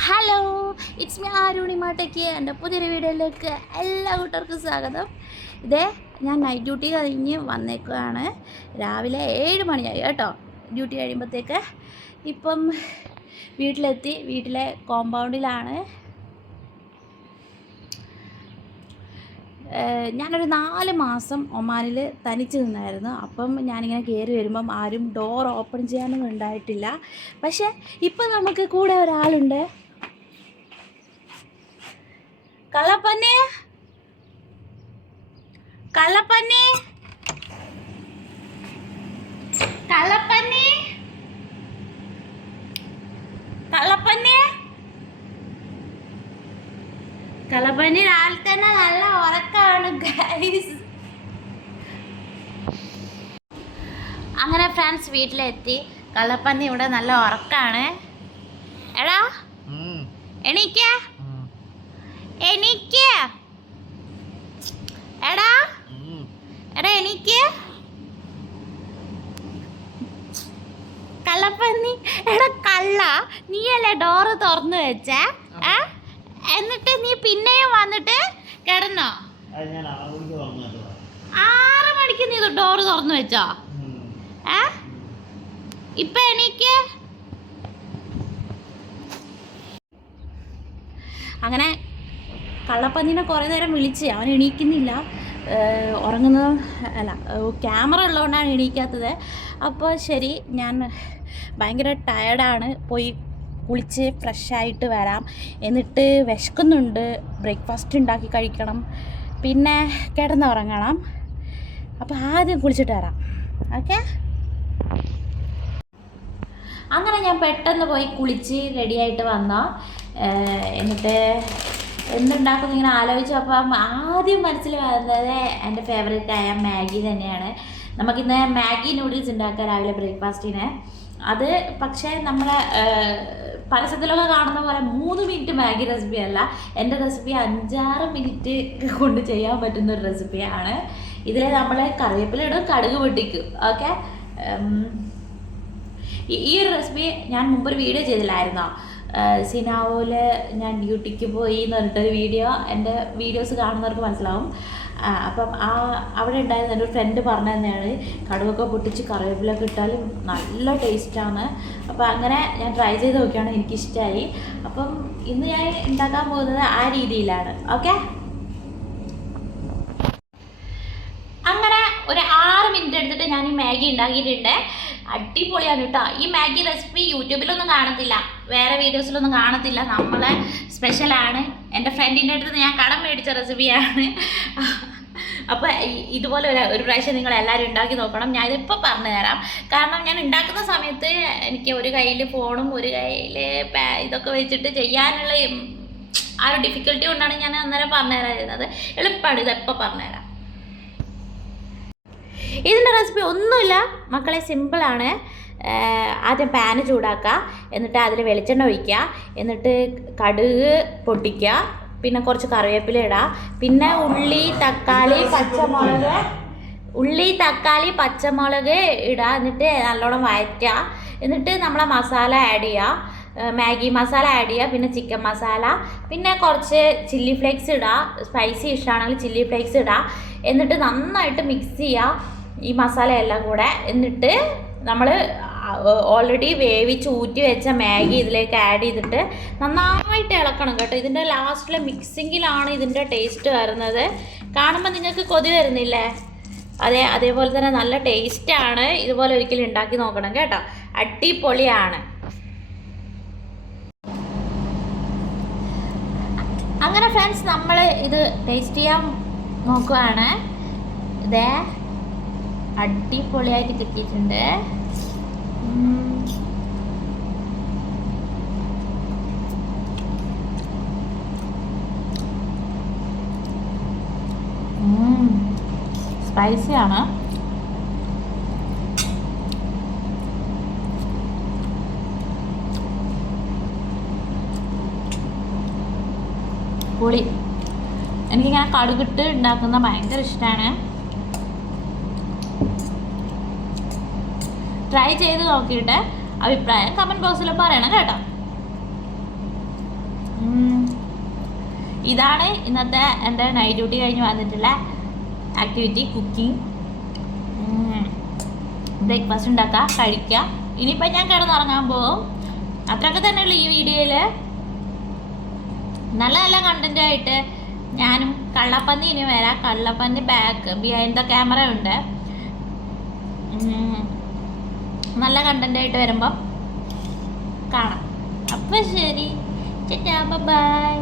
Hello it's me Aruni മാട്ടയ്ക്ക് എന്റെ പുതിയൊരു വീഡിയോയിലേക്ക് എല്ലാ കൂട്ടർക്കും സ്വാഗതം. ഇതേ ഞാൻ നൈറ്റ് ഡ്യൂട്ടി കഴിഞ്ഞ് വന്നേക്കുകയാണ് രാവിലെ ഏഴ് മണിയായി കേട്ടോ. ഡ്യൂട്ടി കഴിയുമ്പോഴത്തേക്ക് ഇപ്പം വീട്ടിലെത്തി. വീട്ടിലെ കോമ്പൗണ്ടിലാണ് ഞാനൊരു നാല് മാസം ഒമാനിൽ തനിച്ച് നിന്നായിരുന്നു. അപ്പം ഞാനിങ്ങനെ കയറി വരുമ്പം ആരും ഡോർ ഓപ്പൺ ചെയ്യാനൊന്നും ഉണ്ടായിട്ടില്ല. പക്ഷേ ഇപ്പം നമുക്ക് കൂടെ ഒരാളുണ്ട്. കള്ളപ്പന്നി കള്ളപ്പന്നി കള്ളപ്പന്നി കള്ളപ്പന്നി കള്ളപ്പന്നി രാവിലെ തന്നെ നല്ല ഉറക്കമാണ് ഗൈസ് അങ്ങനെ ഫ്രണ്ട്സ് വീട്ടിലെത്തി കള്ളപ്പന്നി ഇവിടെ നല്ല ഉറക്കാണ് എടാ എണീക്ക എണീക്ക എടാ. എടാ എനിക്ക്? കള്ളപ്പന്നി എടാ കള്ള. നീയല്ലേ ഡോറ് തുറന്നു വെച്ച? എന്നിട്ട് നീ പിന്നെയും വന്നിട്ട് കിടന്നോ? ആറ് മണിക്ക് നീ ഡോറ് തുറന്നു വെച്ചോ? ഏ? ഇപ്പൊ എനിക്ക് അങ്ങനെ കള്ളപ്പന്നിനെ കുറേ നേരം വിളിച്ച് അവൻ എണീക്കുന്നില്ല. ഉറങ്ങുന്ന അല്ല ക്യാമറ ഉള്ളതുകൊണ്ടാണ് എണീക്കാത്തത്. അപ്പോൾ ശരി ഞാൻ ഭയങ്കര ടയർഡാണ് പോയി കുളിച്ച് ഫ്രഷായിട്ട് വരാം. എന്നിട്ട് വിശക്കുന്നുണ്ട്. ബ്രേക്ക്ഫാസ്റ്റ് ഉണ്ടാക്കി കഴിക്കണം. പിന്നെ കിടന്നുറങ്ങണം അപ്പോൾ ആദ്യം കുളിച്ചിട്ട് വരാം. ഓക്കെ അങ്ങനെ ഞാൻ പെട്ടെന്ന് പോയി കുളിച്ച് റെഡിയായിട്ട് വന്ന എന്നിട്ട് എന്തുണ്ടാക്കും ഇങ്ങനെ ആലോചിച്ചപ്പം ആദ്യം മനസ്സിൽ വരുന്നത് എന്റെ ഫേവറേറ്റ് ആയ മാഗി തന്നെയാണ്. നമുക്കിന്ന് മാഗി നൂഡിൽസ് ഉണ്ടാക്കാം രാവിലെ ബ്രേക്ക്ഫാസ്റ്റിന് അത് പക്ഷേ നമ്മളെ പരസ്യത്തിലൊക്കെ കാണുന്ന പോലെ മൂന്ന് മിനിറ്റ് മാഗി റെസിപ്പി അല്ല എന്റെ റെസിപ്പി അഞ്ചാറ് മിനിറ്റ് കൊണ്ട് ചെയ്യാൻ പറ്റുന്ന ഒരു റെസിപ്പിയാണ് ഇതിൽ നമ്മൾ കറിവേപ്പില ഇടും കടുക് പൊട്ടിക്കും. ഓക്കെ? ഈ- ഈ ഒരു റെസിപ്പി ഞാൻ മുമ്പൊരു വീഡിയോ ചെയ്തില്ലായിരുന്നോ? സിനാവോൽ ഞാൻ ഡ്യൂട്ടിക്ക് പോയി എന്ന് പറഞ്ഞിട്ടൊരു വീഡിയോ എന്റെ വീഡിയോസ് കാണുന്നവർക്ക് മനസ്സിലാവും. അപ്പം ആ അവിടെ ഉണ്ടായിരുന്ന ഒരു ഫ്രണ്ട് പറഞ്ഞു തന്നെയാണ് കടുവൊക്കെ പൊട്ടിച്ച് കറിവേപ്പിലൊക്കെ ഇട്ടാലും നല്ല ടേസ്റ്റാണ് അപ്പോൾ അങ്ങനെ ഞാൻ ട്രൈ ചെയ്ത് നോക്കിയാണ് എനിക്കിഷ്ടമായി അപ്പം ഇന്ന് ഞാൻ ഉണ്ടാക്കാൻ പോകുന്നത് ആ രീതിയിലാണ്. ഓക്കെ അങ്ങനെ ഒരു ആറ് മിനിറ്റ് എടുത്തിട്ട് ഞാൻ ഈ മാഗി ഉണ്ടാക്കിയിട്ടുണ്ട് അടിപൊളിയാണ് കേട്ടോ ഈ മാഗി റെസിപ്പി യൂട്യൂബിലൊന്നും കാണത്തില്ല. വേറെ വീഡിയോസിലൊന്നും കാണത്തില്ല. നമ്മളെ സ്പെഷ്യലാണ് എന്റെ ഫ്രണ്ടിന്റെ അടുത്ത് ഞാൻ കടം മേടിച്ച റെസിപ്പിയാണ് അപ്പോൾ ഇതുപോലെ ഒരു ഒരു പ്രാവശ്യം നിങ്ങൾ എല്ലാവരും ഉണ്ടാക്കി നോക്കണം. ഞാൻ ഇതിപ്പോൾ പറഞ്ഞു തരാം. കാരണം ഞാൻ ഉണ്ടാക്കുന്ന സമയത്ത് എനിക്ക് ഒരു കയ്യിൽ ഫോണും ഒരു കയ്യിൽ ഇതൊക്കെ വെച്ചിട്ട് ചെയ്യാനുള്ള ആ ഒരു ഡിഫിക്കൽട്ടി കൊണ്ടാണ് ഞാൻ അന്നേരം പറഞ്ഞു തരാതിരുന്നത്. എളുപ്പമാണ് ഇതെപ്പോൾ പറഞ്ഞുതരാം ഇതിന്റെ റെസിപ്പി ഒന്നുമില്ല. മക്കളെ സിമ്പിളാണ് ആദ്യം പാന് ചൂടാക്കുക. എന്നിട്ട് അതിൽ വെളിച്ചെണ്ണ ഒഴിക്കുക. എന്നിട്ട് കടുക് പൊട്ടിക്കുക. പിന്നെ കുറച്ച് കറിവേപ്പില ഇടുക പിന്നെ ഉള്ളി തക്കാളി പച്ചമുളക് ഉള്ളി തക്കാളി പച്ചമുളക് ഇടുക എന്നിട്ട് നല്ലോണം വഴറ്റുക. എന്നിട്ട് നമ്മളെ മസാല ആഡ് ചെയ്യുക. മാഗി മസാല ആഡ് ചെയ്യുക. പിന്നെ ചിക്കൻ മസാല. പിന്നെ കുറച്ച് ചില്ലി ഫ്ലേക്സ് ഇടുക സ്പൈസി ഇഷ്ടമാണെങ്കിൽ ചില്ലി ഫ്ലേക്സ് ഇടുക എന്നിട്ട് നന്നായിട്ട് മിക്സ് ചെയ്യുക. ഈ മസാല എല്ലാം കൂടെ എന്നിട്ട് നമ്മൾ ഓൾറെഡി വേവിച്ച് ഊറ്റി വെച്ച മാഗി ഇതിലേക്ക് ആഡ് ചെയ്തിട്ട് നന്നായിട്ട് ഇളക്കണം കേട്ടോ. ഇതിന്റെ ലാസ്റ്റിലെ മിക്സിങ്ങിലാണ് ഇതിന്റെ ടേസ്റ്റ് വരുന്നത്. കാണുമ്പോൾ നിങ്ങൾക്ക് കൊതി വരുന്നില്ലേ? അതെ അതേപോലെ തന്നെ നല്ല ടേസ്റ്റാണ് ഇതുപോലെ ഒരിക്കലും ഉണ്ടാക്കി നോക്കണം കേട്ടോ. അടിപൊളിയാണ്. അങ്ങനെ ഫ്രണ്ട്സ് നമ്മൾ ഇത് ടേസ്റ്റ് ചെയ്യാൻ നോക്കുവാണ്. ഇതേ അടിപൊളിയായിട്ട് കിട്ടിയിട്ടുണ്ട്. സ്പൈസിയാണ് പൊളി. എനിക്കിങ്ങനെ കടുകിട്ട് ഉണ്ടാക്കുന്ന ഭയങ്കര ഇഷ്ടമാണ് ട്രൈ ചെയ്ത് നോക്കിയിട്ട് അഭിപ്രായം കമന്റ് ബോക്സിൽ പറയണം കേട്ടോ. ഇതാണ് ഇന്നത്തെ എന്റെ നൈറ്റ് ഡ്യൂട്ടി കഴിഞ്ഞ് വന്നിട്ടുള്ള ആക്ടിവിറ്റി കുക്കിംഗ് ബ്രേക്ക്ഫാസ്റ്റ് ഉണ്ടാക്കുക കഴിക്കുക ഇനിയിപ്പോൾ ഞാൻ കിടന്നുറങ്ങാൻ പോകും. അത്രയൊക്കെ തന്നെയുള്ളൂ ഈ വീഡിയോയിൽ നല്ല നല്ല കണ്ടന്റ് ആയിട്ട് ഞാനും കള്ളപ്പന്നി ഇനി വരാം. കള്ളപ്പന്നി ബാക്ക് ബിഹൈൻഡ് ദ ക്യാമറ ഉണ്ട്. നല്ല കണ്ടന്റ് ആയിട്ട് വരുമ്പോൾ കാണാം. അപ്പോൾ ശരി. ബൈ